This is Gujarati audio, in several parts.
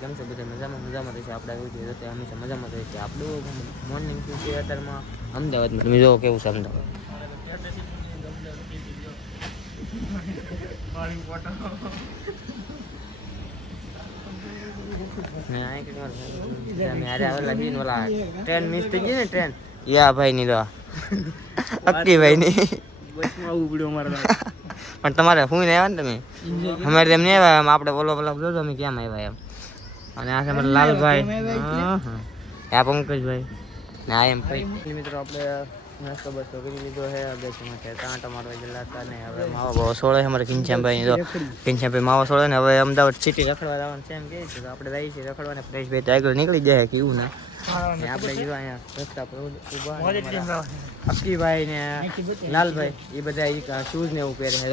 કેમ છે બધા મજામાં રહેશે. આપણે એવું જોઈએ તો હંમેશા મજામાં રહેશે. આપણું મોર્નિંગ શું છે અત્યારમાં અમદાવાદમાં તમે જો કેવું છે અમદાવાદ. ટ્રેન મિસ થઈ ગઈ ને ટ્રેન યા ભાઈ ની અક્કી ભાઈ ની પણ તમારે હું ને આવ્યા ને તમે અમારે તેમ નહીં આવ્યા આપણે બોલો જોજો અમે કેમ આવ્યા એમ. અને આ છે અમારા લાલભાઈ આ પંકજભાઈ ને આ એમ ભાઈ મિત્રો આપણે નાસ્તો બસ્તો કરી લીધો છે. અગત્યમાં છે ટાંટા મારવા ગયેલા હતા ને હવે માવા બાવા સોળે અમારે કિંચાભાઈ તો કિંચાભાઈ માવા સોળે ને હવે અમદાવાદ સિટી રખડવા જવાનું છે એમ કહે છે. તો આપણે જઈએ છીએ રખડવા ને પરેશભાઈ તો આગળ નીકળી જાય કે એવું ના આપણે જો અહીંયા રસ્તા પર ઉભા અક્કીભાઈ ને લાલભાઈ એ બધા શૂઝ ને એવું પહેરે છે.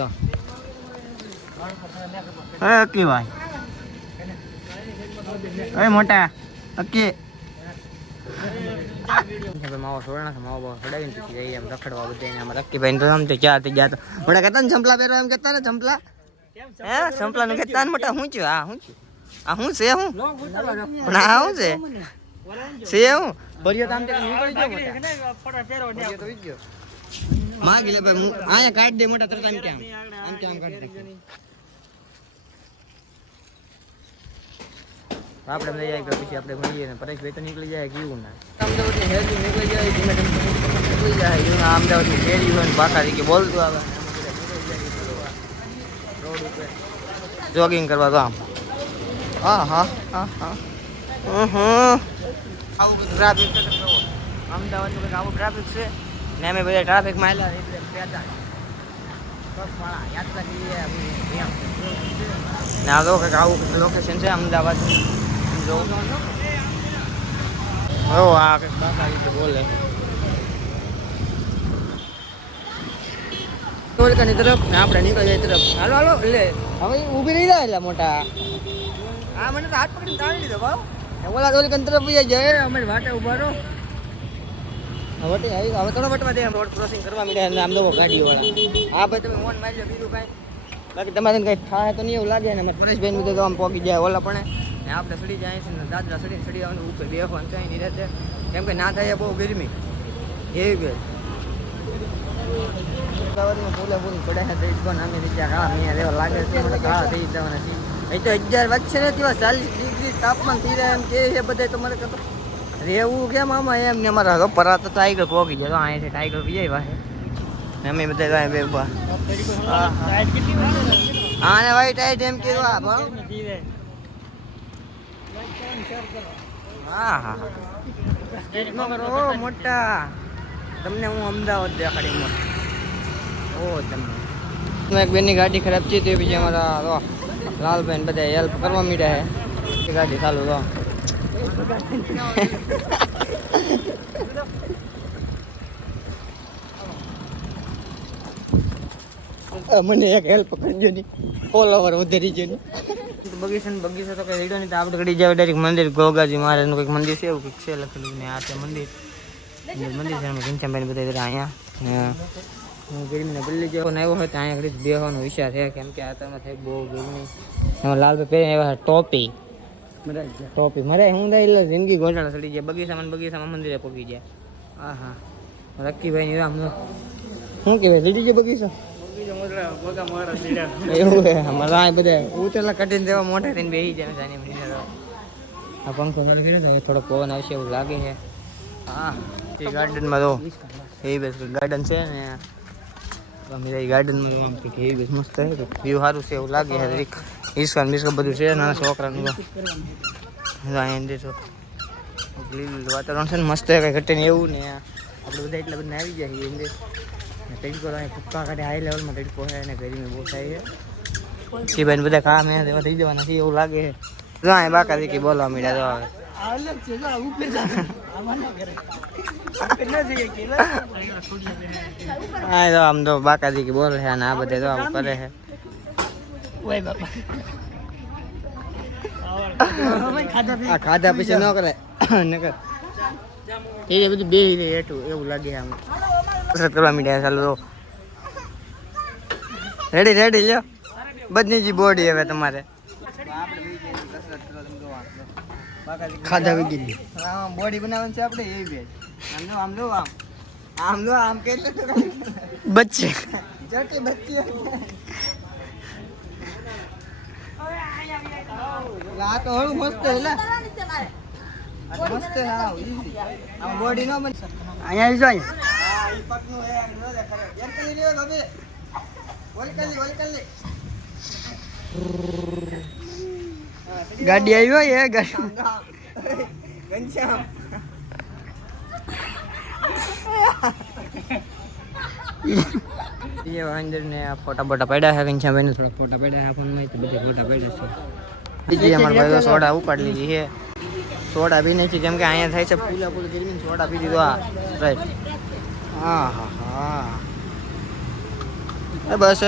અક્કીભાઈ અરે મોટા અક્કી માવો છોડના માવો બાવો છોડાવીને પછી જઈએ એમ રખડવા બધા આમાં અક્કીભાઈ તો સમજે ક્યાં થઈ ગયા મોટા કહેતા ને ચંપલા પહેરવા એમ કહેતા ને ચંપલા હે ચંપલા નું કહેતા ને મોટા શું થયું આ શું છે હું પણ આ શું છે હું ભર્યો કામ નીકળી ગયો માગી લે ભાઈ અહીંયા કાઢી દે મોટા તરત આમ કેમ કાઢી દે. આપણે લઈ જાય પછી આપણે મળીએ ને પરેશભાઈ તો નીકળી જાય કેવું ના અમદાવાદની હેલ્થી નીકળી જાય ધીમે ધીમે નીકળી જાય એવું અમદાવાદની શેરી હોય ને બાકાથી કે બોલતું આવે રોડ ઉપર જોગિંગ કરવા તો આમ આવું ટ્રાફિક અમદાવાદનું કંઈક આવું ટ્રાફિક છે ને અમે બધા ટ્રાફિકમાં આવેલા એટલે પેદા યાત્રા કરીએ ને આગળ કંઈક આવું લોકેશન છે અમદાવાદ જો આ કંઈક બાકા રીતે બોલે કોલકાની તરફ ને આપણે નીકળી જાય તરફ હાલો એટલે હવે ઊભી રહી જાય એટલે મોટા હા મને તો હાથ પકડીને તાળી લીધો ભાવ ઓલા કોલકાની તરફ જાય અમે વાટે ઉભા રહો વટી આવી હવે થોડો વટવા દે રોડ ક્રોસિંગ કરવા માંડ્યા ને આમ દો ગાડીવાળા હા ભાઈ તમે મોન મારી લો બીજું કાંઈ બાકી તમારે કંઈ થાય તો નહીં એવું લાગે ને મારે પરેશભાઈનું તો આમ પોકી જાય ઓલા પણ ને આપણે સડી જાય છે ને દાદરા સડી આવવાનું ઉપર બેસવાનું છે એની રીતે કેમ કે ના થાય બહુ ગરમી એવી ગઈ અમદાવાદમાં ફૂલે ફૂલ પડે છે થઈ પણ અમે રીતે કાળા અહીંયા રહેવા લાગે છે મને કાળા થઈ જવાના છે અહીં તો 1000 વચ્ચે ને તેવા 40 ડિગ્રી તાપમાન થઈ રહ્યા એમ કે છે બધા તમારે કહેતો રેવું કેમ આમાં એમ ને અમારા પરા તો ટાઈગર પોકી જાય તો અહીંયાથી ટાઈગર પી જાય વાહે અમે બધા ગાય બે ઉભા હા ને ભાઈ ટાઈટ એમ કીધું હા મોટા તમને હું અમદાવાદ દેખાડી ઓ તમને એક બેનની ગાડી ખરાબ છે તે બીજી અમારા લાલભાઈ બધા હેલ્પ કરવા માંડ્યા છે ગાડી ચાલુ તો મને એક હેલ્પ કરજો ની ફોલોવર વધારી જો ની બગીચો તો કઈ રેડો નહીં તો આપણે ઘડી જાવ ડાયરેક્ટ મંદિર ગોગાજી મહારાજનું કંઈક મંદિર છે એવું કંઈક છે લખેલું ને આ છે મંદિર છે ઘનશ્યામભાઈ બધા અહીંયા ગરમીને બદલી જેવો આવ્યો હોય તો અહીંયા ઘડી બેસવાનો વિચાર છે કેમ કે આ તમે થાય બહુ ગરમી એમાં લાલભાઈ પહેરી આવ્યા ટોપી મરે હું એટલે જિંદગી ગોટાળા સડી જાય બગીચામાં મંદિરે પગી જાય હા રક્કીભાઈ આમ શું કહેવાય લીધી છે બગીચો એવું હે અમારા બધા ઉતરેલા કટીને દેવા મોટા થઈને બેસી જાય આ પંખો ચાલુ કર્યો ને થોડો પવન આવશે એવું લાગે છે હા એ ગાર્ડનમાં તો એ બસ ગાર્ડન છે ને અમે ગાર્ડનમાં એ બસ મસ્ત છે વ્યૂ સારું છે એવું લાગે છે ઈસ્કાન બિસ્કા બધું છે નાના છોકરાનું અહીંયા દેશો વાતાવરણ છે ને મસ્ત કંઈ ઘટે ને એવું ને આપણે બધા એટલા બધા આવી જાય એમ તડકો અહીં ફૂક્કા કાઢે હાઈ લેવલમાં તડકો છે અને ગરમી બહુ થાય છે એ ભાઈ બધા કામ એવા થઈ જવાના છે એવું લાગે છે જો અહીં બાકા દીકી બોલવા માંડ્યા હા તો આમ તો બાકા દીકી બોલે છે અને આ બધા તો આવું કરે છે ખાધા પછી ન કરે એ બધું બે એટલું એવું લાગે આમ કસરત કરવા માંડ્યા ચાલો રેડી લ્યો બધી જ બોડી હવે તમારે કસરત કરો તમે ખાધા વગેરે બોડી બનાવવાની છે આપણે એ બે આમ લો આમ કેટલે બચ્ચે જટી બચ્ચી આ તો હળું મસ્ત હે લા મસ્ત હા ઈઝી આમ બોડી નો બન અહીંયા આવી જાય હા ઈ પકનું હે નો દે ખરે એમ કરી લ્યો બાબે ઓલ કરી ગાડી આવી હોય એ ગાડી ઘનશ્યામ ये अंदर ने फोटा बोटा पड़ा है घनश्याम भाई ने थोड़ा फोटा पड़ा है अपन में तो बड़े फोटा पड़ा છે जी हमारे भाई सोडा उपाड़ लीધી है सोडा भी नहीं કેમ કે અહીંયા થાય છે પૂલા પૂલ ગરમી સોડા પી દીધો આ રાઈટ હા બસ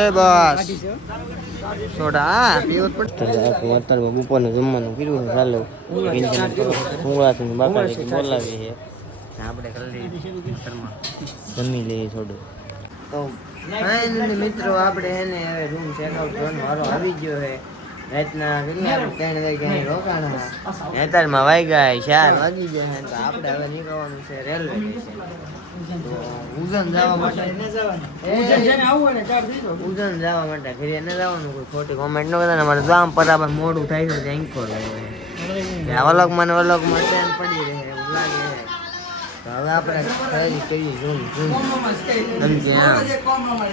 સોડા પીવો પડતો અત્યારે બપોરનું જમવાનું પીવું ચાલો ઊંઘાથી બાપા બોલાવી છે આપણે કરી જમી લઈએ થોડું તો ફાઇનલી મિત્રો આપણે એને હવે રૂમ ચેકઆઉટ કરવાનો વારો આવી ગયો છે રાતના કેટલા 3 વાગ્યા રોકાણા અત્યારમાં વાગ્યા 4 વાગી ગયા તો આપણે હવે નીકળવાનું છે રેલવે સ્ટેશન તો ઉજન જવા માટે ઉજન જવા માટે ઘરે ન જવાનું કોઈ ખોટી કોમેન્ટ ન કરતા અમારે જામ બરાબર મોડું થાય છે ત્યાં વલગમાં ટ્રેન પડી રહે એવું લાગે છે તો હવે આપણે ખરીદી કરીએ ઝૂમ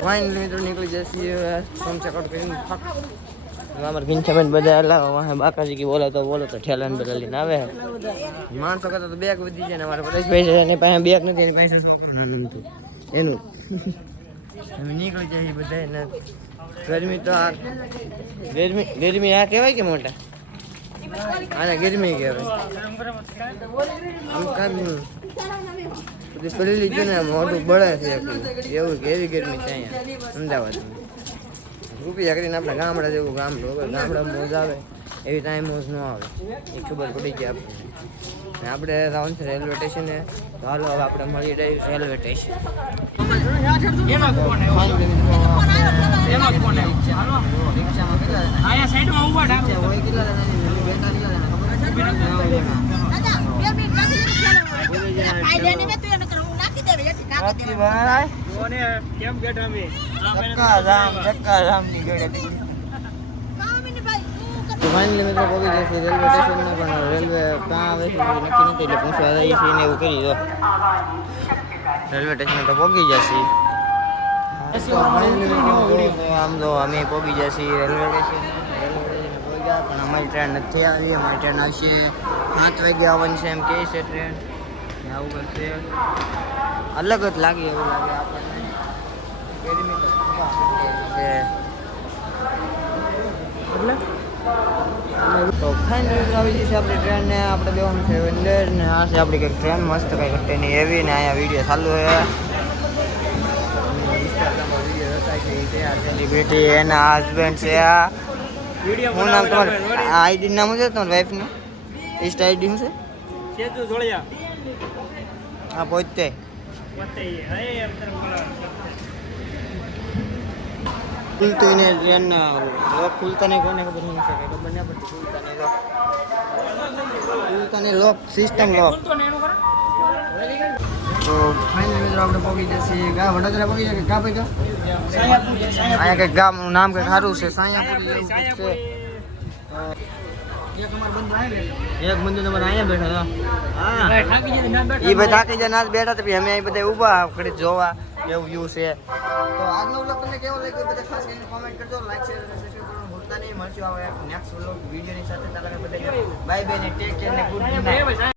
ફાઇનલી મિત્રો નીકળી જશે ફોન ચેકઆઉટ કરીને અમારે ઘનશ્યામ બધા અલાવા બાકાજી કે બોલો તો ઠેલા ને બધા લઈને આવે માણસો કરતા તો બેગ વધી જાય ને અમારે પરેશભાઈ છે એની પાસે બેગ નથી એની પાસે છોકરાનું નમતું એનું અમે નીકળી જઈએ બધા ને ગરમી તો આ ગરમી આ કહેવાય કે મોટા આને ગરમી કહેવાય આમ કાંઈ બધી પડી લીધું ને મોઢું બળે છે એવું કે એવી ગરમી છે અહીંયા અમદાવાદમાં રૂપિયા કરીને આપણે ગામડા જેવું ગામડા મોજ આવે એવી ટાઈમ મોજ ન આવે એ ખબર પડી ગઈ આપણે આપણે રાઉન્ડ છે રેલવે સ્ટેશને તો હાલો હવે આપણે મળી રહી રેલવે સ્ટેશન ફાઇનલી મિત્રો પહોંચી જશે રેલવે સ્ટેશનમાં પણ રેલવે ક્યાં આવે છે નક્કી નથી એટલે પૂછવા જઈએ છીએ ને એવું કરી દો રેલવે સ્ટેશન તો પહોંચી જશે આમ તો અમે પહોંચી જશે રેલવે સ્ટેશન પહોંચ્યા પણ અમારી ટ્રેન નથી આવી અમારી ટ્રેન આવશે 5 વાગે આવવાની છે એમ કહે છે ટ્રેન આવું કરશે અલગ જ લાગે એવું લાગે આપણને ગરમી તો ફાઇનલી આવી જશે આપણી ટ્રેનને આપણે બેવાનું છે અંદર ને આ છે આપણી કંઈક ટ્રેન મસ્ત કંઈ ઘટેની એવી ને અહીંયા વિડીયો ચાલુ છે ઇન્સ્ટાગ્રામમાં વિડીયો હતા છે એ આ સેલિબ્રિટી એના હસબન્ડ છે આ શું નામ તમારું આઈડી નામ છે તમારી વાઈફનું ઇન્સ્ટા આઈડી શું છે હા પહોંચતે ખુલતું ને ટ્રેન લોક ખુલતા નહીં કોને ખબર નહીં શકે ખબર નહીં પડતી ખુલતા નહીં લોક સિસ્ટમ લોક તો ફાઇનલી મિત્રો આપણે પહોંચી જશે વડોદરા પહોંચી જાય કા ભાઈ અહીંયા કંઈક ગામનું નામ કંઈક સારું છે સાયાપુરી છે એક બંધુ તમારે અહીંયા બેઠા હતા એ બધા થાકી જાય ના બેઠા હતા અમે અહીં બધા ઊભા ઘડી જોવા એવું વ્યૂ છે તો આજનો વ્લોગ તમને કેવો લાગ્યો બધા ખાસ કરીને કોમેન્ટ કરજો લાઈક શેર અને સબસ્ક્રાઇબ કરવાનું ભૂલતા નહીં મળશું હવે નેક્સ્ટ વ્લોગ વિડીયોની સાથે તમને બધા બાય બાય ને ટેક કેર ને ગુડ નાઈટ